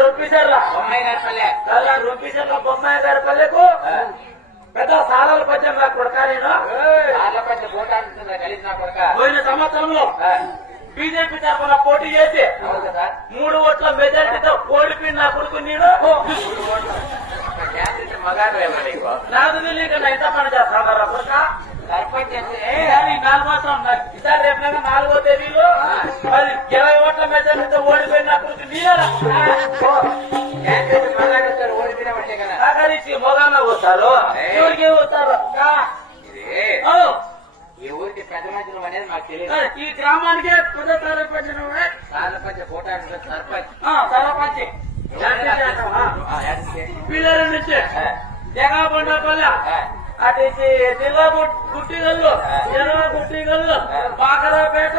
రొప్పిసర్లా బొమ్మాయి గారి పల్లె రొంపిసర్ల బొమ్మాయి గారి పల్లెకు పెద్ద సారాల పద్యం నా కొడక నేను సార్ల పద్య పోటా అంటుందా కలిసి నా కొడక పోయిన సంవత్సరంలో బీజేపీ తరఫున పోటీ చేసి 3 ఓట్ల మెజార్టీతో ఓడిపోయి నా కొడుకు నేను మగాడు నాకు తెలియక ఎంత పని చేస్తాను కొడుక సర్పంచ్ అంటే 4 మాత్రం ఈసారి రేపు 4వ తేదీలో మరి 20 ఓట్ల మెజార్టీతో ఓడిపోయి నా కొడుకు నీరా మగాడు వస్తారు ఓడిపోయినామంటే కదా ఆఖరికి మొగాన వస్తారు ఎవరికి వస్తారు ఈ ఊరికి పెద్ద మధ్యలో అనేది మాకు తెలియదు ఈ గ్రామానికి పెద్ద సర్పంచ్ సర్పంచ్ పోటా సర్పంచ్ సర్పంచ్ పిల్లల నుంచి జగాబండపల్లె అటు జిల్లా గుట్టిగల్లు జనవ గుట్టిగల్లు బాకరాపేట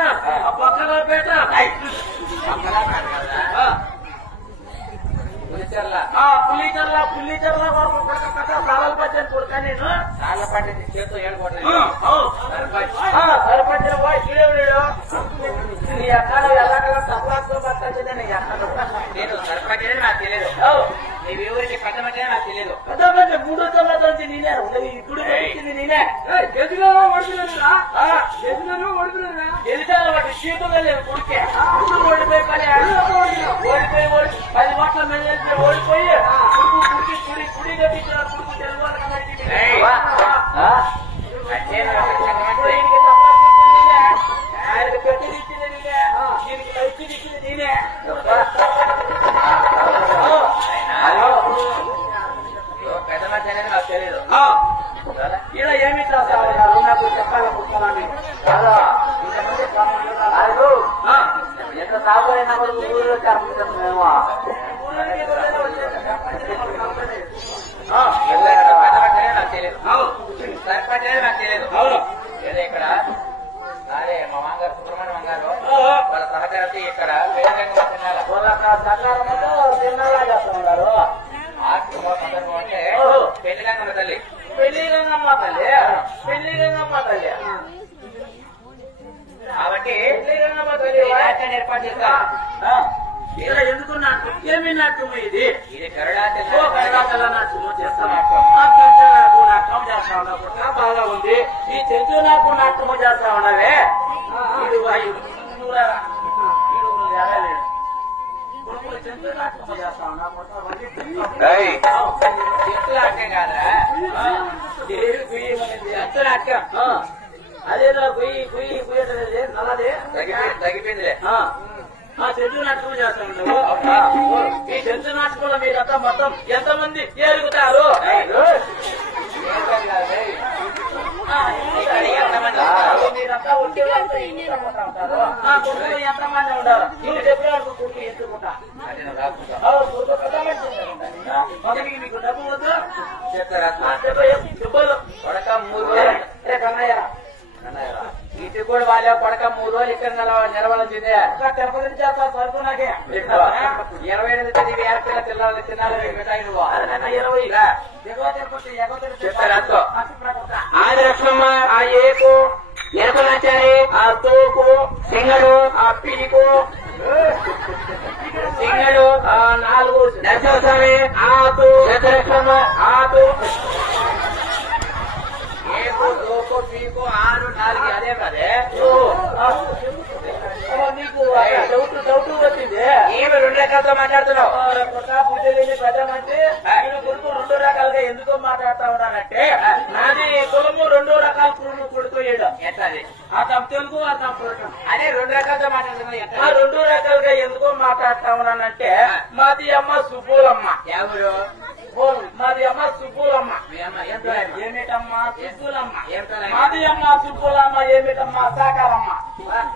బక్కరాపేట పులిచర్ల వరకు సాలాల పచ్చని కొడుక నేను సార్ల పట్ల చేతితో ఏడుకోవట్లేదు సర్పంచ్ నీ అక్కడ ఎలాగలా తప్పలాతో పట్టేదే నీ అక్కడ నేను సర్పంచ్ అనేది నాకు తెలియదు నీ ఊరికి పెద్ద మధ్య నాకు తెలియదు పెద్ద మంది 3 సంవత్సరాల నుంచి నేనే ఇప్పుడు వచ్చింది నేనే గెలిచాను గెలిచాను వాటి సీటుగా లేదు కొడుకే ఓడిపోయి 10 ఓట్ల మీద ఓడిపోయి కుడి కట్టించిన కొడుకు తెలుగు ఆయనకు పెట్టి ఇచ్చింది నేనే దీనికి లైఫ్ ఇచ్చింది నేనే పెద్ద మధ్య అనేది నాకు తెలియదు ఇలా ఏమి చేస్తా ఉన్నారు నాకు చెప్పాలనుకుంటున్నాను ఎంత సాగురైనా కూడా ఊళ్ళో కనిపిస్తాం మేము నాకు తెలియదు సర్పంచ్ అనేది నాకు తెలియదు ఏదో ఇక్కడ అదే మా మామగారు సుబ్రహ్మణ్యం గారు వాళ్ళ సహకారంతో ఇక్కడ తిన్నారా చేస్తా ఉన్నారు సందర్భం అంటే పెళ్లిగంగమ్మ తల్లి పెళ్లిగంగమ్మ తల్లి కాబట్టి పెళ్లిగంగమ్మ తల్లి నాట్యాన్ని ఏర్పాటు చేస్తారు ఇలా ఎందుకు నాట్యం ఏమి నాట్యం ఇది ఇది గరుడా నాట్యం చేస్తాం నాట్యం చేస్తా ఉన్నా బాగా ఉంది ఈ చెంచు నాకు నాట్యం చేస్తా ఉన్నవే చెంచు నాట్యం చేస్తా ఉన్నా చెట్లు నాట్యం కాదా చెట్లు నాట్యం అదేదో కుయ్యి నల్లదే తగ్గిపోయిందిలే చెంచు నాటకం చేస్తా ఉంటారు ఈ చెంచు నాటకంలో మీరంతా మొత్తం ఎంతమంది ఎరుగుతారు మీరంతా ఎంతమంది ఉంటారు ఇల్లు చెప్పడానికి కుర్చీ ఎత్తుకుంటా మీకు డబ్బు వద్దు చెప్తారు కొడక 3 రోజులు కన్నయ్య ఇటు కూడా వాళ్ళ కొడక 3 రోజులు ఇక్కడ నిలవాల్సిందే టెంపరీ చేస్తా సరుకు నాకే 28 తేదీ వేరపిల్ల తినాలి మిఠాయి నువ్వు 20 చెప్తారు ఆదిలక్ష్మమ్మ ఆ ఏకు ఎరకలాచారి ఆ తోకు సింగడు ఆ పీకు సింగడు ఆ 4 నరసింహస్వామి ఆకు దశలక్ష్మమ్మ ఆకు ఏకు దోకు పీకు 6 4 అదే కదే నీకు డౌట్ వచ్చింది ఏమి 2 రకాలతో మాట్లాడుతున్నావు పూజ లేని పెద్దమంటే నేను కొడుకు 2 రకాలుగా ఎందుకో మాట్లాడుతా ఉన్నానంటే నాది కులము 2 రకాల కొడుకోయాడు ఎట్లది అతను తెలుగు అతను అదే 2 రకాలతో మాట్లాడుతున్నావు 2 రకాలుగా ఎందుకో మాట్లాడుతా ఉన్నానంటే మాది అమ్మ సుబ్బులమ్మ ఎవరు మాది అమ్మ సుబ్బులమ్మ మీ అమ్మ ఏమిటమ్మా సుబ్బులమ్మ ఏమిటో మాది అమ్మ సుబ్బులమ్మ ఏమిటమ్మా సాకాలమ్మ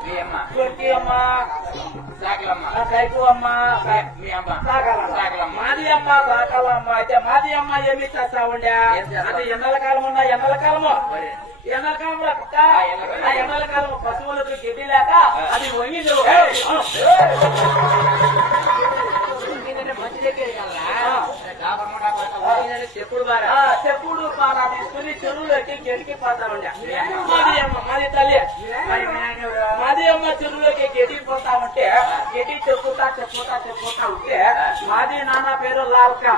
మీ అమ్మ కొట్టి అమ్మ సాకలమ్మ కైకు అమ్మ మీ అమ్మ సాకలమ్మ మాది అమ్మ సాకాలమ్మ అయితే మాది అమ్మ ఏమి చేస్తా ఉండే అది ఎండల కాలం ఉన్నా ఎండల కాలము ఎండల కాలంలో ఎండల కాలం పశువులకు గడ్డి లేక అది వంగింది మంచి దగ్గర చెప్పుడు చెప్పుడు పాలా తీసుకుని చెరువులోకి గెలికి పోతా ఉండే మాది అమ్మ మాది తల్లి మాది అమ్మ అమ్మ చెరువులోకి గెడిపోతా ఉంటే గెడి చెప్పుతా ఉంటే మాది నాన్న పేరు లాల్కా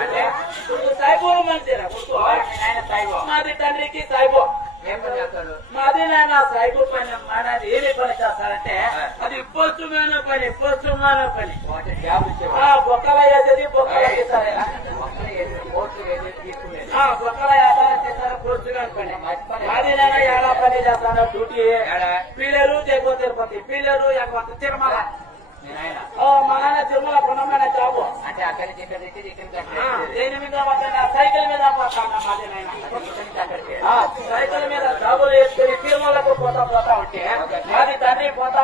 అంటే సాయిబో మంచిరా ఆయన సాయిబో మాది తండ్రికి సాయిబో ఏం పని చేస్తాడు మాది నాన్న సాయిబో పని మానది ఏమి పని చేస్తారంటే అది పోస్టుమైన పని జాబ్ బొక్కల వేసేది బొక్కల చేస్తారే బొక్కల చేస్తారు పోస్టుగా పని మాది నాన్న ఎలా పని చేస్తాను డ్యూటీ పిల్లలు తెగో తిరుపతి పిల్లలు తిరుమల మా నాన్న తిరుమల పొన్నమైన జాబు అంటే అక్కడి దేని మీద సైకిల్ మీద పోతాను మాది నాయన సైకిల్ మీద జాబులు వేసుకుని తిరుమలకు పోతా ఉంటే మాది తండ్రి పోతా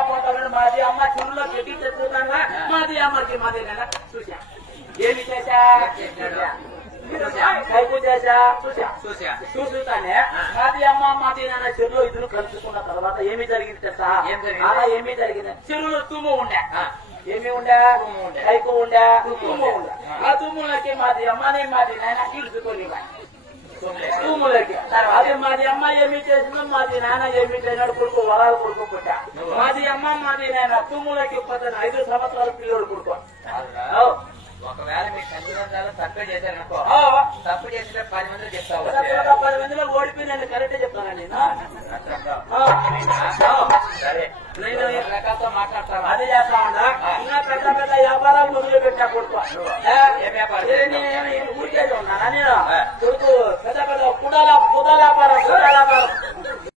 మాది అమ్మ చెరువులో గడ్డి తెచ్చుకుంటా మాది అమ్మకి మాది నాయన చూసా ఏమి చేశా కైపు చేశా చూసుతానే మాది అమ్మ మాది నాన్న చెరువులో ఇద్దరు కలుసుకున్న తర్వాత ఏమి జరిగింది తెలుసా అలా ఏమి జరిగింది చెరువులో తుమ్ము ఉండే ఏమి ఉండే కైకు ఉండే తుమ్ము ఉండే ఆ తుమ్ములకి మాది అమ్మని మాది నాయన ఇడుచుకొని తుమ్ములకి అది మాది అమ్మ ఏమి చేసిందో మాది నాన్న ఏమి చేయనాడు కొడుకు వరాలు కొడుకు పుట్టా మాది అమ్మ మాది నాయన తుమ్ములకి 5 సంవత్సరాల పిల్లడు కొడుకు ఒకవేళ మీ తల్లిదండ్రులు తప్పే చేశారనుకో తప్పు చేసిన 10 మంది చెప్తావు 10 మందిలో ఓడిపోయి నేను కరెక్ట్ చెప్తానండి సరే నేను రకాలతో మాట్లాడతాను అదే చేస్తా ఉండా ఇంకా పెద్ద వ్యాపారాలు మొదలు పెట్టా కొడుకు ఏ వ్యాపారం ఊరికే ఉన్నానా నేను కొడుకు